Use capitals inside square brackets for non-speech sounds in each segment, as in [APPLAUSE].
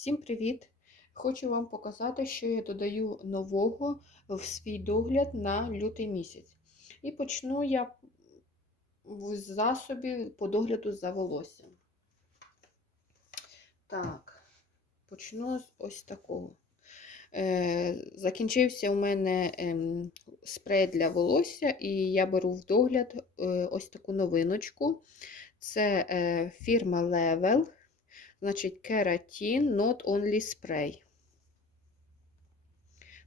Всім привіт! Хочу вам показати, що я додаю нового в свій догляд на лютий місяць. І почну я з засобів по догляду за волоссям. Так, почну з ось такого. Е, Закінчився у мене ем, спрей для волосся, і я беру в догляд е, ось таку новиночку. Це е, фірма Level. Значить, кератин Not Only Spray.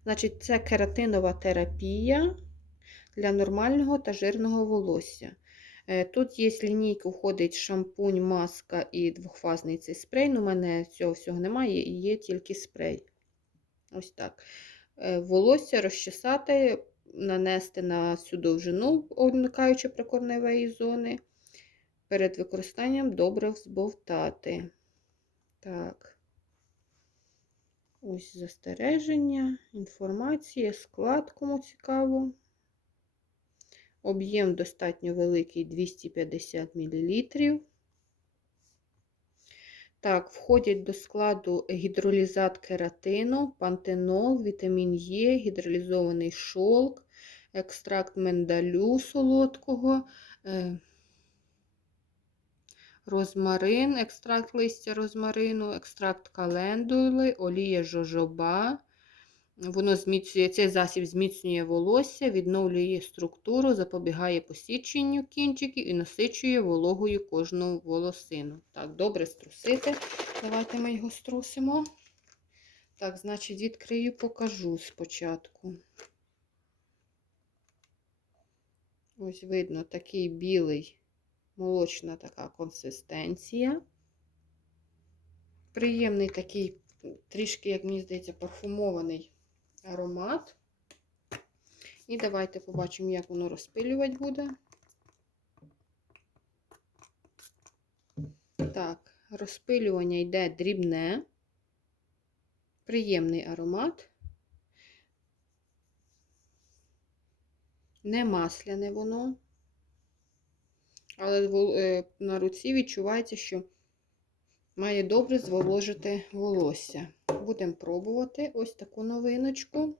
Значить, це кератинова терапія для нормального та жирного волосся. Е, Тут є лінійка, входить шампунь, маска і двохфазний цей спрей. Ну, У мене цього всього немає, і є тільки спрей. Ось так. Е, Волосся розчесати, нанести на всю довжину, уникаючи прикорневої зони. Перед використанням добре взбовтати. Так. Ось застереження, інформація, склад, кому цікаво. Об'єм достатньо великий 250 мл. Так, входять до складу гідролізат кератину, пантенол, вітамін Е, гідролізований шовк, екстракт миндалю солодкого, е, розмарин, екстракт листя розмарину, екстракт календули, олія жожоба. Воно зміцнює, Цей засіб зміцнює волосся, відновлює структуру, запобігає посіченню кінчиків і насичує вологою кожну волосину. Так, добре струсити. Давайте ми його струсимо. Так, значить, відкрию, покажу спочатку. Ось видно такий білий, молочна така консистенція. Приємний такий, трішки, як мені здається, парфумований аромат. І давайте побачимо, як воно розпилювати буде. Так, розпилювання йде дрібне, приємний аромат. Не масляне воно, але на руці відчувається, що має добре зволожити волосся. Будемо пробувати ось таку новиночку.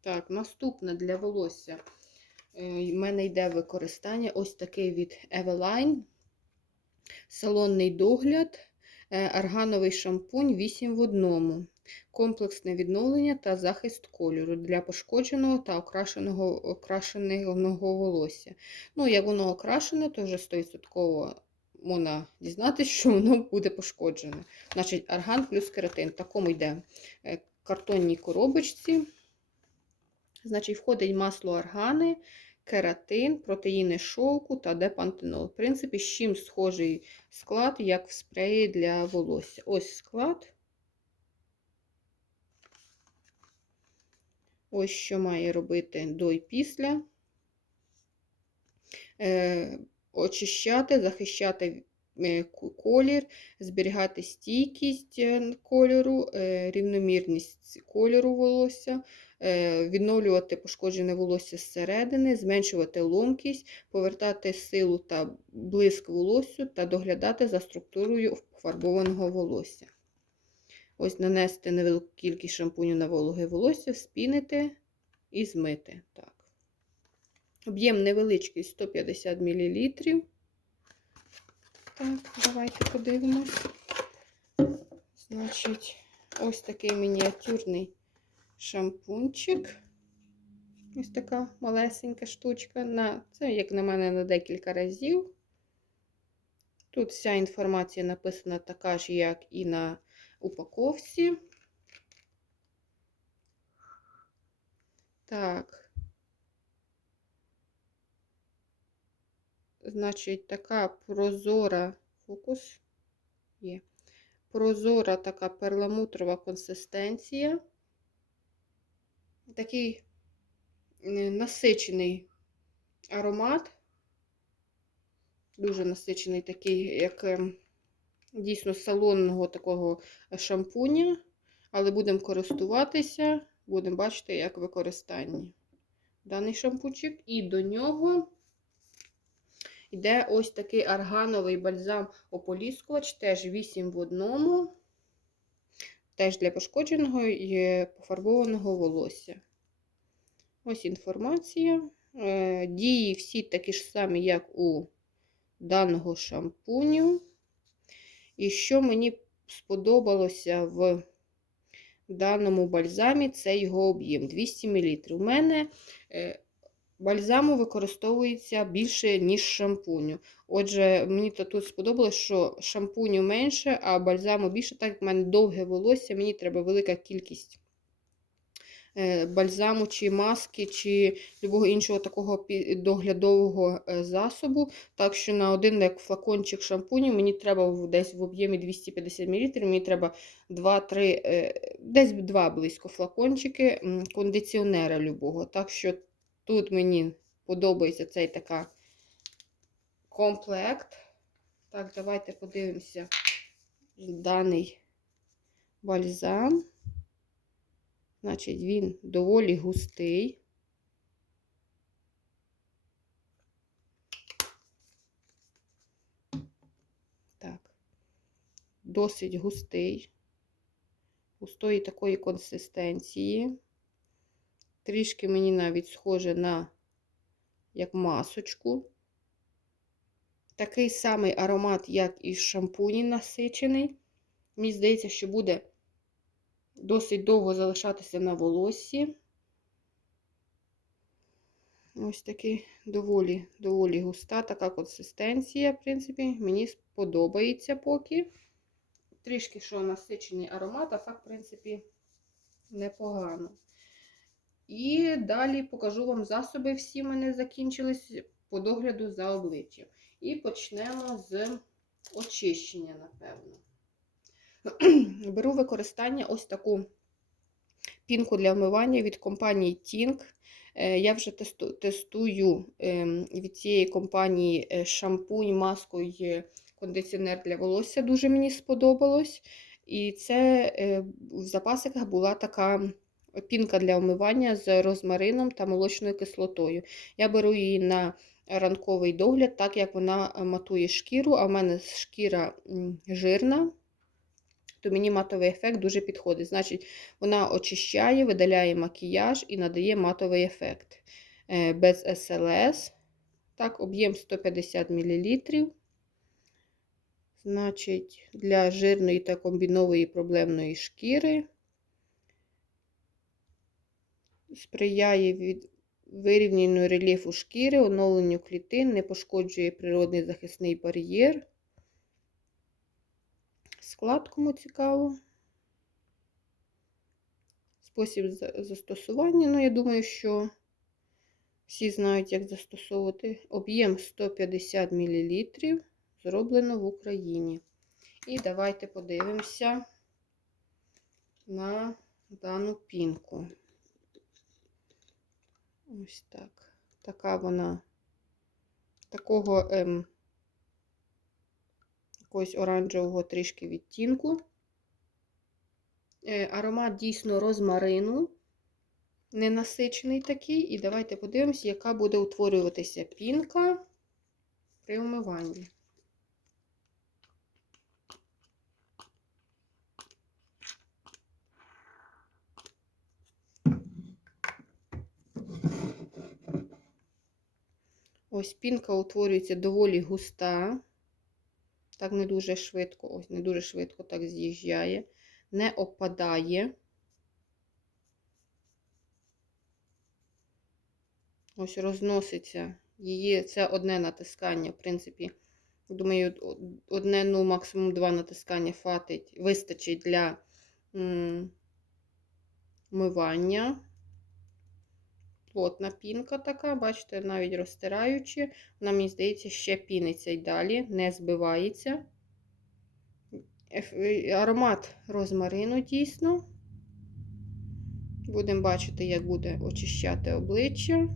Так, наступне для волосся. У мене йде використання ось такий від Eveline. Салонний догляд, аргановий шампунь 8 в одному. Комплексне відновлення та захист кольору для пошкодженого та окрашеного окрашеного волосся. Ну, як воно окрашене, то вже 100% можна дізнатися, що воно буде пошкоджене. Значить, арган плюс кератин. Такому йде картонній коробочці. Значить, входить масло аргани, кератин, протеїни шовку та депантенол. В принципі, з чим схожий склад, як в спреї для волосся. Ось склад. Ось що має робити до і після. Е, очищати, захищати колір, зберігати стійкість кольору, рівномірність кольору волосся, відновлювати пошкоджене волосся зсередини, зменшувати ломкість, повертати силу та блиск волоссю та доглядати за структурою фарбованого волосся. Ось нанести невелику кількість шампуню на вологе волосся, спінити і змити. Так. Об'єм невеличкий 150 мл. Так, давайте подивимось. Значить, ось такий мініатюрний шампунчик. Ось така малесенька штучка. На, Це, як на мене, на декілька разів. Тут вся інформація написана така ж, як і на упаковці. Так. Значить, така прозора фокус є. Прозора така перламутрова консистенція. Такий е, насичений аромат. Дуже насичений такий, як ем, дійсно салонного такого шампуня. Але будемо користуватися, будемо бачити, як використання даний шампунчик. І до нього. Йде ось такий аргановий бальзам ополіскувач, теж 8 в одному. теж для пошкодженого і пофарбованого волосся. Ось інформація. Е, Дії всі такі ж самі, як у даного шампуню. І що мені сподобалося в даному бальзамі, це його об'єм 200 мл. У мене е, бальзаму використовується більше, ніж шампуню. Отже, мені тут сподобалось, що шампуню менше, а бальзаму більше, так як в мене довге волосся, мені треба велика кількість бальзаму, чи маски, чи любого іншого такого доглядового е, засобу. Так що на один як флакончик шампуню мені треба десь в об'ємі 250 мл, мені треба 2-3, е, десь 2 близько флакончики кондиціонера любого. Так що тут мені подобається цей така комплект. Так, давайте подивимося даний бальзам. Значить, він доволі густий. Так, досить густий, густої такої консистенції. Трішки мені навіть схоже на як масочку. Такий самий аромат, як і шампуні насичений. Мені здається, що буде досить довго залишатися на волоссі. Ось такий доволі, доволі густа така консистенція, в принципі, мені сподобається поки. Трішки що насичений аромат, а так, в принципі, непогано. І далі покажу вам засоби, всі в мене закінчились по догляду за обличчям. І почнемо з очищення, напевно. [CLEARS THROAT] Беру використання ось таку пінку для вмивання від компанії Tink. Е, Я вже тестую ем, від цієї компанії е, шампунь, маску і кондиціонер для волосся. Дуже мені сподобалось. І це е, в запасиках була така пінка для вмивання з розмарином та молочною кислотою. Я беру її на ранковий догляд, так як вона матує шкіру, а в мене шкіра жирна, то мені матовий ефект дуже підходить. Значить, вона очищає, видаляє макіяж і надає матовий ефект. Е, Без СЛС. Так, об'єм 150 мл. Значить, для жирної та комбінової проблемної шкіри сприяє від вирівнянню рельєфу шкіри, оновленню клітин, не пошкоджує природний захисний бар'єр. Склад, кому цікаво. Спосіб застосування. Ну, я думаю, що всі знають, як застосовувати. Об'єм 150 мл. Зроблено в Україні. І давайте подивимося на дану пінку. Ось так. Така вона такого ем, якогось оранжевого трішки відтінку. Е, аромат дійсно розмарину, ненасичений такий. І давайте подивимося, яка буде утворюватися пінка при вмиванні. Ось пінка утворюється доволі густа. Так не дуже швидко, ось не дуже швидко так з'їжджає, не опадає. Ось розноситься її, це одне натискання, в принципі, думаю, одне, ну, максимум два натискання хватить, вистачить для м, мивання. Плотна пінка така, бачите, навіть розтираючи, вона, мені здається, ще піниться й далі, не збивається. Е, Аромат розмарину дійсно. Будемо бачити, як буде очищати обличчя.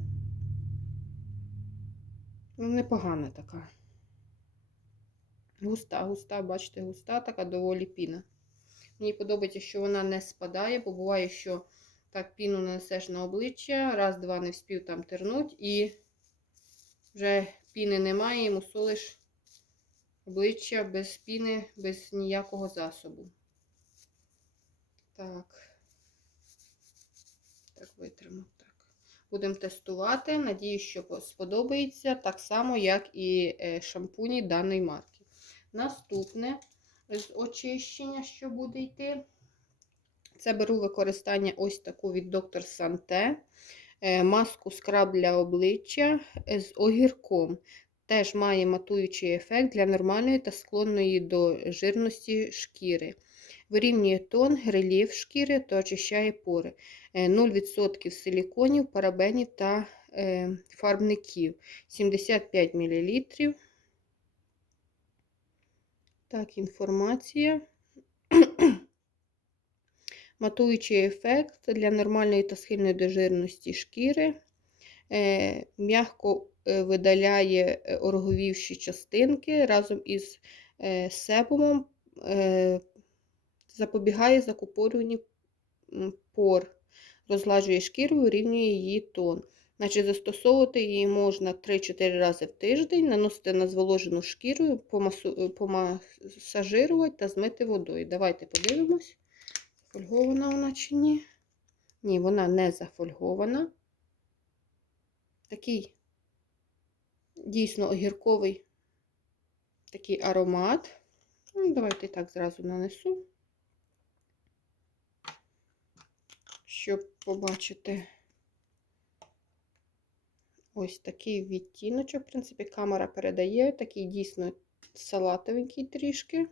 Ну, непогана така. Густа, густа, бачите, густа, така доволі піна. Мені подобається, що вона не спадає, бо буває, що так піну нанесеш на обличчя, раз-два не вспів там тернуть, і вже піни немає, і мусолиш обличчя без піни, без ніякого засобу. Так. Так, витримо. Так. Будемо тестувати. Надіюсь, що сподобається так само, як і е, шампуні даної марки. Наступне з очищення, що буде йти. Це беру використання ось таку від Dr. Sante. е, Маску скраб для обличчя е, з огірком. Теж має матуючий ефект для нормальної та склонної до жирності шкіри. Вирівнює тон, рельєф шкіри та очищає пори. Е, 0% силіконів, парабенів та е, фарбників. 75 мл. Так, інформація. Матуючий ефект для нормальної та схильної до жирності шкіри. Е, М'яко е, видаляє е, ороговівші частинки разом із себумом, запобігає закупорюванню пор, розгладжує шкіру, вирівнює її тон. Значить, застосовувати її можна 3-4 рази в тиждень, наносити на зволожену шкіру, помасажирувати та змити водою. Давайте подивимось, зафольгована вона чи ні. Ні, вона не зафольгована. Такий дійсно огірковий такий аромат. Ну, давайте так зразу нанесу, щоб побачити ось такий відтіночок. В принципі, камера передає такий дійсно салатовенький трішки.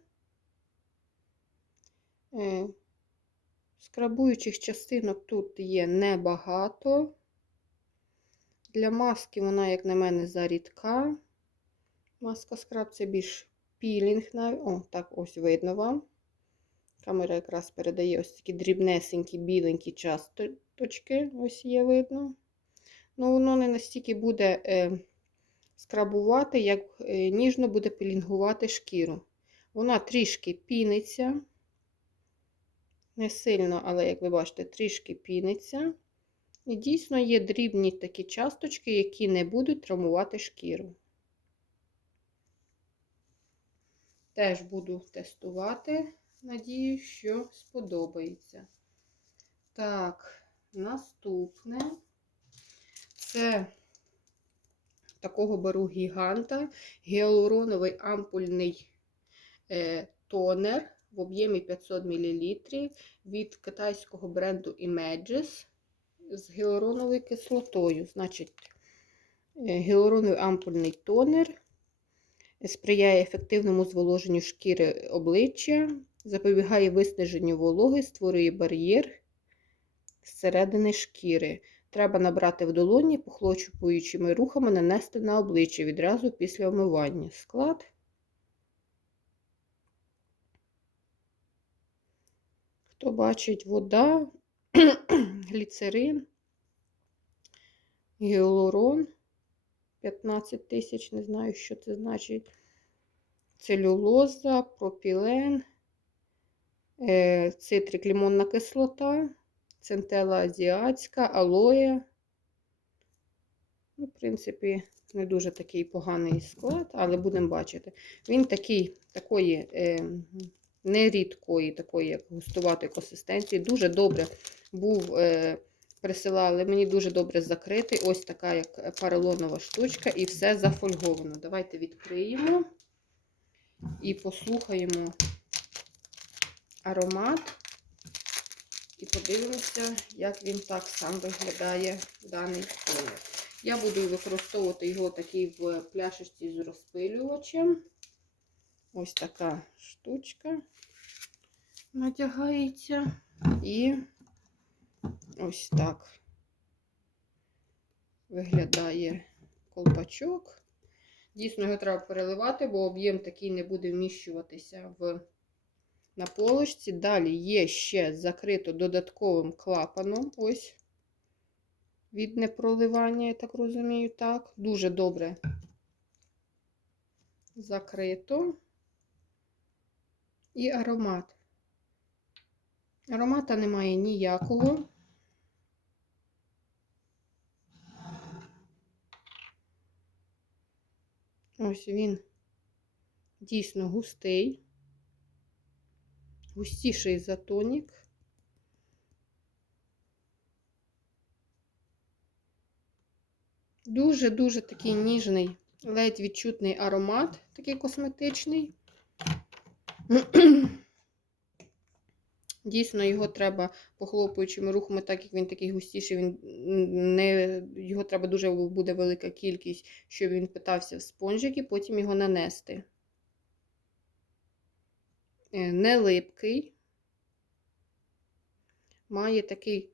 Скрабуючих частинок тут є небагато. Для маски вона, як на мене, зарідка. Маска скраб це більш пілінг. О, так ось видно вам. Камера якраз передає ось такі дрібнесенькі, біленькі часточки. Ось є видно. Ну, воно не настільки буде е, скрабувати, як е, ніжно буде пілінгувати шкіру. Вона трішки піниться. Не сильно, але, як ви бачите, трішки піниться. І дійсно є дрібні такі часточки, які не будуть травмувати шкіру. Теж буду тестувати. Надію, що сподобається. Так, наступне це такого беру гіганта, гіалуроновий ампульний е, тонер в об'ємі 500 мл від китайського бренду Images з гіалуроновою кислотою. Значить, е, гіалуроновий ампульний тонер сприяє ефективному зволоженню шкіри обличчя, запобігає виснаженню вологи, створює бар'єр зсередини шкіри. Треба набрати в долоні, похлопуючими рухами нанести на обличчя відразу після омивання. Склад. Хто бачить вода, [CLEARS THROAT] гліцерин, гіалурон 15 тисяч, не знаю, що це значить. Целюлоза, пропілен, е, цитрик, лимонна кислота, центела азіатська, алоє. Ну, в принципі, не дуже такий поганий склад, але будемо бачити. Він такий, такої е, нерідкої, такої, як густуватої консистенції. Дуже добре був, е, присилали, мені дуже добре закритий. Ось така, як поролонова штучка, і все зафольговано. Давайте відкриємо і послухаємо аромат. І подивимося, як він так сам виглядає даний тонер. Я буду використовувати його такий в пляшечці з розпилювачем. Ось така штучка надягається. І ось так виглядає колпачок. Дійсно, його треба переливати, бо об'єм такий не буде вміщуватися в на полочці. Далі є ще закрито додатковим клапаном. Ось від непроливання, я так розумію, так. Дуже добре закрито і аромат. Аромата немає ніякого. Ось він дійсно густий, густіший за тонік. Дуже-дуже такий ніжний, ледь відчутний аромат, такий косметичний. [CLEARS THROAT] Дійсно, його треба похлопуючими рухами, так як він такий густіший, він не, його треба дуже буде велика кількість, щоб він питався в спонжик і потім його нанести. Е, Не липкий. Має такий.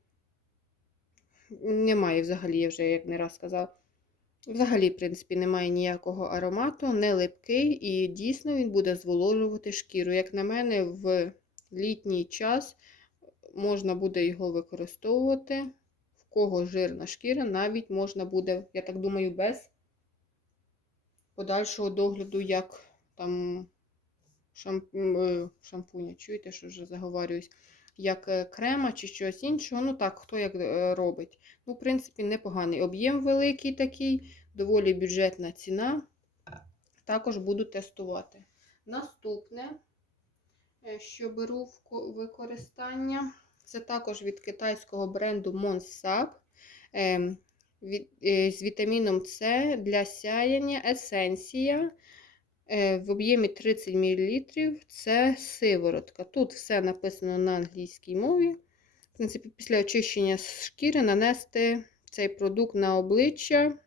Немає взагалі, я вже як не раз сказала. Взагалі, в принципі, немає ніякого аромату, не липкий, і дійсно він буде зволожувати шкіру. Як на мене, в літній час можна буде його використовувати. В кого жирна шкіра, навіть можна буде, я так думаю, без подальшого догляду, як там шамп... е, шампуня. Чуєте, що вже заговорююсь? Як е, крема чи щось іншого. Ну так, хто як е, робить. Ну, в принципі, непоганий. Об'єм великий такий, доволі бюджетна ціна. Також буду тестувати. Наступне, е, що беру в використання, це також від китайського бренду Monsap. Ем, е, З вітаміном С для сяяння есенція е, в об'ємі 30 мл. Це сиворотка. Тут все написано на англійській мові. В принципі, після очищення шкіри нанести цей продукт на обличчя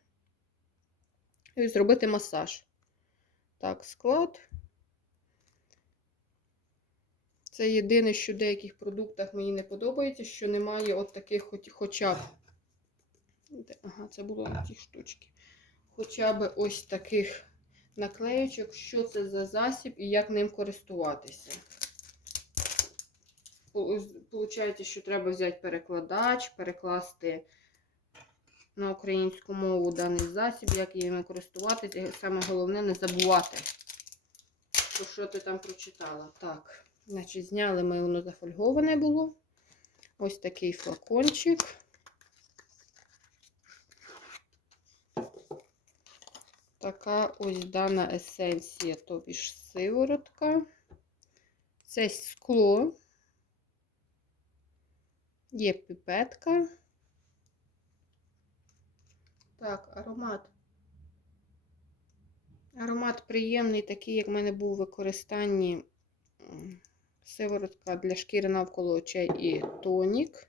і зробити масаж. Так, склад. Це єдине, що в деяких продуктах мені не подобається, що немає от таких хоча б. Ага, це було на ті штучки. Хоча б ось таких наклеючок, що це за засіб і як ним користуватися. Пол- Получається, що треба взяти перекладач, перекласти на українську мову даний засіб, як їм користуватися. Саме головне не забувати, що, що ти там прочитала. Так, значить, зняли ми, воно зафольговане було. Ось такий флакончик. Така ось дана есенція, тобі ж сиворотка. Це скло. Є піпетка. Так, аромат. Аромат приємний, такий, як в мене був у використанні сиворотка для шкіри навколо очей і тонік.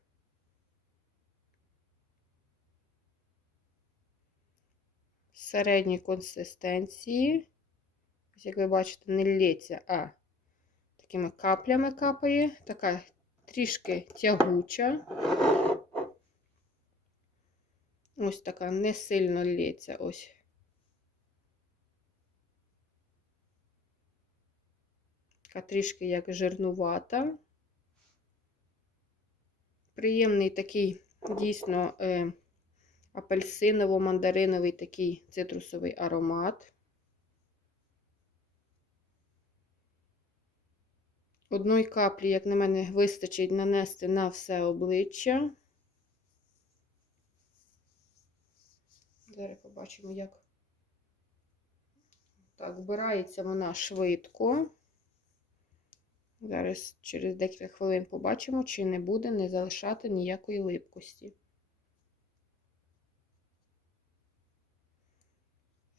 Середньої консистенції. Ось, як ви бачите, не лється, а такими каплями капає. Така трішки тягуча. Ось така не сильно лється. Ось. Така трішки як жирнувата. Приємний такий дійсно е, апельсиново-мандариновий такий цитрусовий аромат. Одної каплі, як на мене, вистачить нанести на все обличчя. Зараз побачимо, як. Так, вбирається вона швидко. Зараз через декілька хвилин побачимо, чи не буде не залишати ніякої липкості.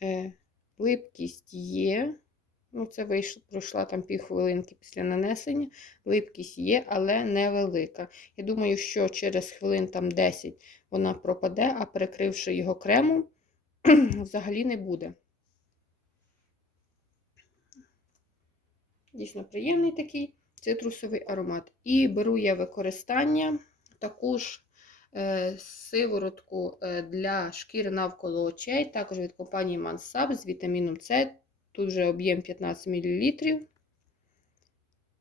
Е, липкість є. Ну, це вийшло, пройшла там півхвилинки після нанесення. Липкість є, але невелика. Я думаю, що через хвилин там 10 вона пропаде, а перекривши його кремом, [CLEARS THROAT] взагалі не буде. Дійсно приємний такий цитрусовий аромат. І беру я використання таку ж е, сиворотку е, для шкіри навколо очей, також від компанії Mansap з вітаміном С. Тут вже об'єм 15 мл.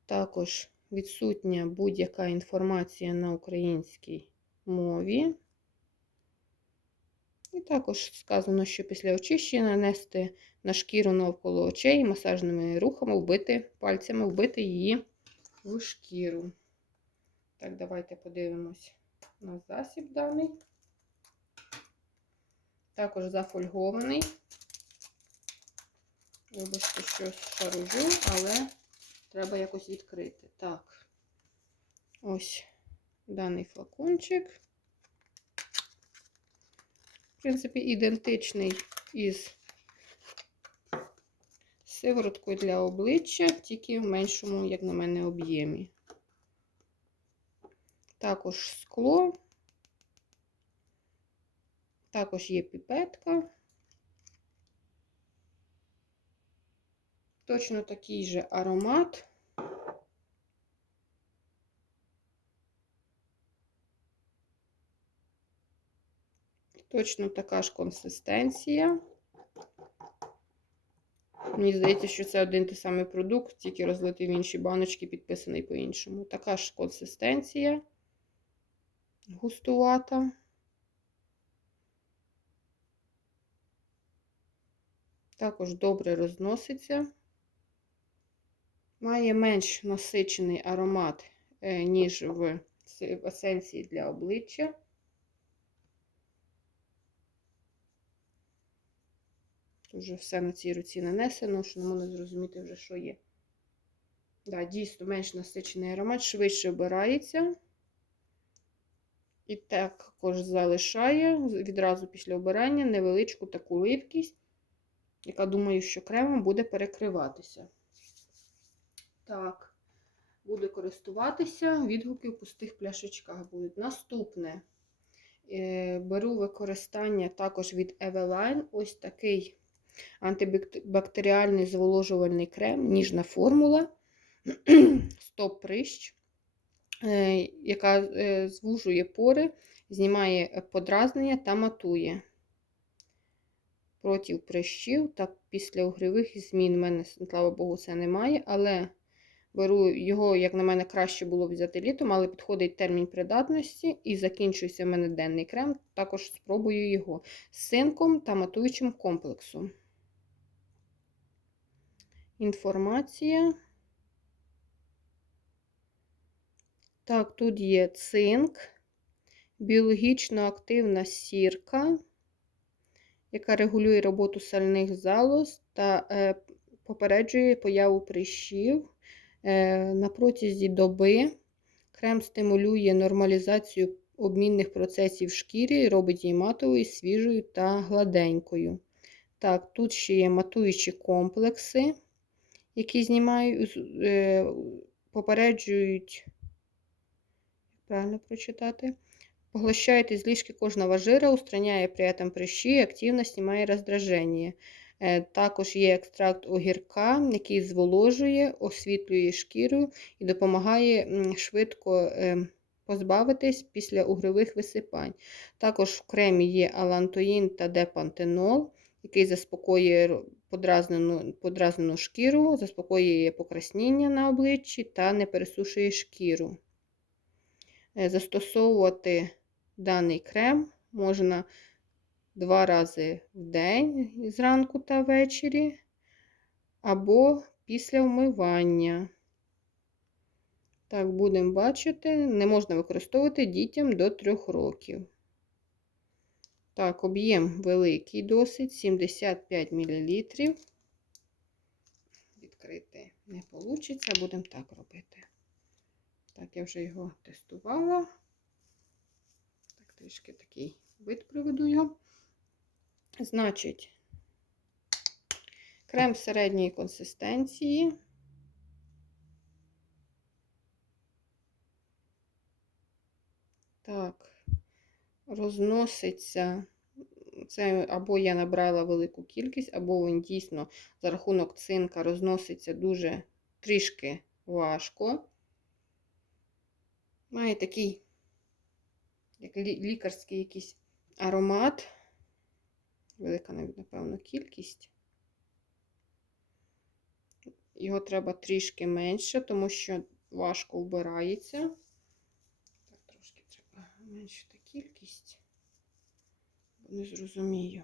Також відсутня будь-яка інформація на українській мові. І також сказано, що після очищення нанести на шкіру навколо очей масажними рухами вбити пальцями, вбити її в шкіру. Так, давайте подивимось на засіб даний. Також зафольгований. Вибачте, щось шаружу, але треба якось відкрити. Так, ось даний флакончик. В принципі, ідентичний із сивороткою для обличчя, тільки в меншому, як на мене, об'ємі. Також скло, також є піпетка. Точно такий же аромат. Точно така ж консистенція. Мені здається, що це один той самий продукт, тільки розлитий в інші баночки, підписаний по-іншому. Така ж консистенція густувата. Також добре розноситься. Має менш насичений аромат, е, ніж в есенції для обличчя. Тут вже все на цій руці нанесено, що не можна зрозуміти вже, що є. Да, дійсно, менш насичений аромат, швидше обирається. І також залишає відразу після обирання невеличку таку липкість, яка, думаю, що кремом буде перекриватися. Так, буду користуватися, відгуки в пустих пляшечках будуть. Наступне е, беру використання також від Eveline ось такий антибактеріальний зволожувальний крем, ніжна формула, [CLEARS THROAT] стоп прищ, е, яка е, звужує пори, знімає подразнення та матує. Проти прищів та післяугрівих змін. У мене, слава Богу, це немає, але беру його, як на мене, краще було взяти літом, але підходить термін придатності і закінчується в мене денний крем. Також спробую його з синком та матуючим комплексом. Інформація. Так, тут є цинк, біологічно активна сірка, яка регулює роботу сальних залоз та е, попереджує появу прищів. Е, на протязі доби крем стимулює нормалізацію обмінних процесів в шкірі, робить її матовою, свіжою та гладенькою. Так, тут ще є матуючі комплекси які знімають, е, попереджують, правильно прочитати, поглощает излишки кожного жира, устраняє при этом прыщи, активно знімає роздраження. Е, також є екстракт огірка, який зволожує, освітлює шкіру і допомагає швидко е, позбавитись після угрових висипань. Також в кремі є алантоїн та депантенол, який заспокоює подразнену, подразнену шкіру, заспокоює покраснення на обличчі та не пересушує шкіру. Е, застосовувати даний крем можна два рази в день, зранку та ввечері, або після вмивання. Так, будемо бачити, не можна використовувати дітям до 3 років. Так, об'єм великий досить, 75 мл. Відкрити не вийде, будемо так робити. Так, я вже його тестувала. Так, трішки такий вид приведу його. Значить, крем середньої консистенції. Так розноситься. Це або я набрала велику кількість, або він дійсно за рахунок цинка розноситься дуже трішки важко. Має такий, як лікарський якийсь аромат. Велика, напевно, кількість. Його треба трішки менше, тому що важко вбирається. Так, трошки треба менше кількість, бо не зрозумію.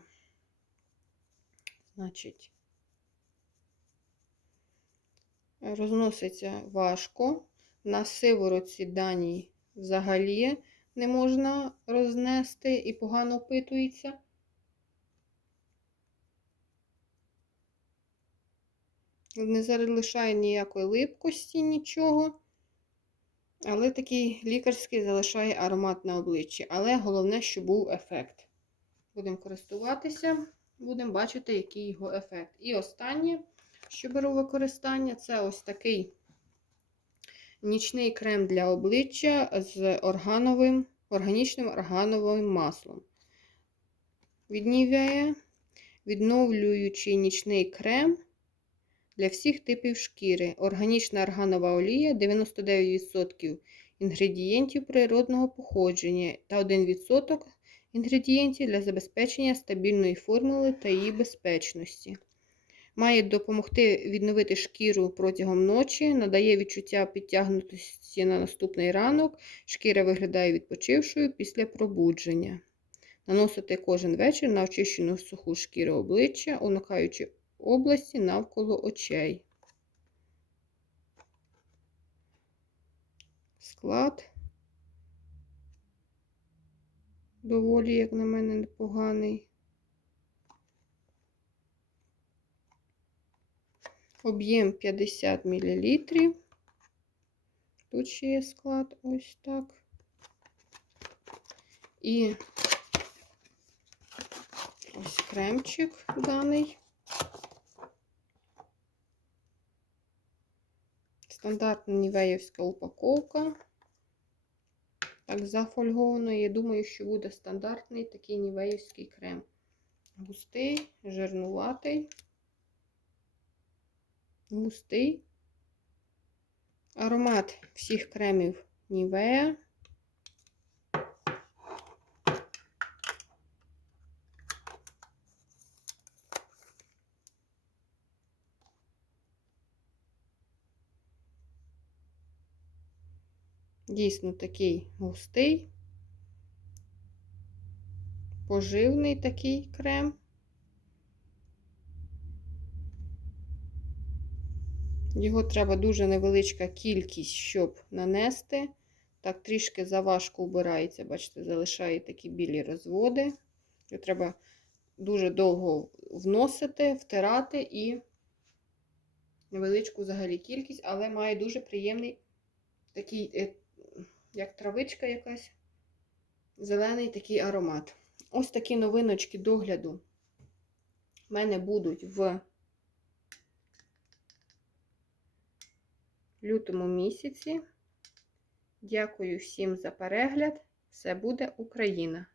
Значить, розноситься важко. На сивороці даній взагалі не можна рознести і погано опитується. Не залишає ніякої липкості, нічого. Але такий лікарський залишає аромат на обличчі. Але головне, щоб був ефект. Будемо користуватися, будемо бачити, який його ефект. І останнє, що беру використання, це ось такий нічний крем для обличчя з органовим, органічним органовим маслом. Від Nivea відновлюючий нічний крем для всіх типів шкіри. Органічна органова олія, 99% інгредієнтів природного походження та 1% інгредієнтів для забезпечення стабільної формули та її безпечності. Має допомогти відновити шкіру протягом ночі, надає відчуття підтягнутості на наступний ранок. Шкіра виглядає відпочившою після пробудження. Наносити кожен вечір на очищену суху шкіру обличчя, уникаючи області навколо очей. Склад доволі, як на мене, непоганий. Об'єм 50 мл. Тут ще є склад ось так. І ось кремчик даний. Стандартна нівеївська упаковка. Так, зафольговано. Я думаю, що буде стандартний такий нівеївський крем. Густий, жирнуватий, густий. Аромат всіх кремів Нівея. Дійсно такий густий, поживний такий крем. Його треба дуже невеличка кількість, щоб нанести. Так, трішки заважко вбирається, бачите, залишає такі білі розводи. Його треба дуже довго вносити, втирати і невеличку взагалі кількість, але має дуже приємний такий, е, як травичка якась, зелений такий аромат. Ось такі новиночки догляду в мене будуть в лютому місяці. Дякую всім за перегляд. Все буде Україна!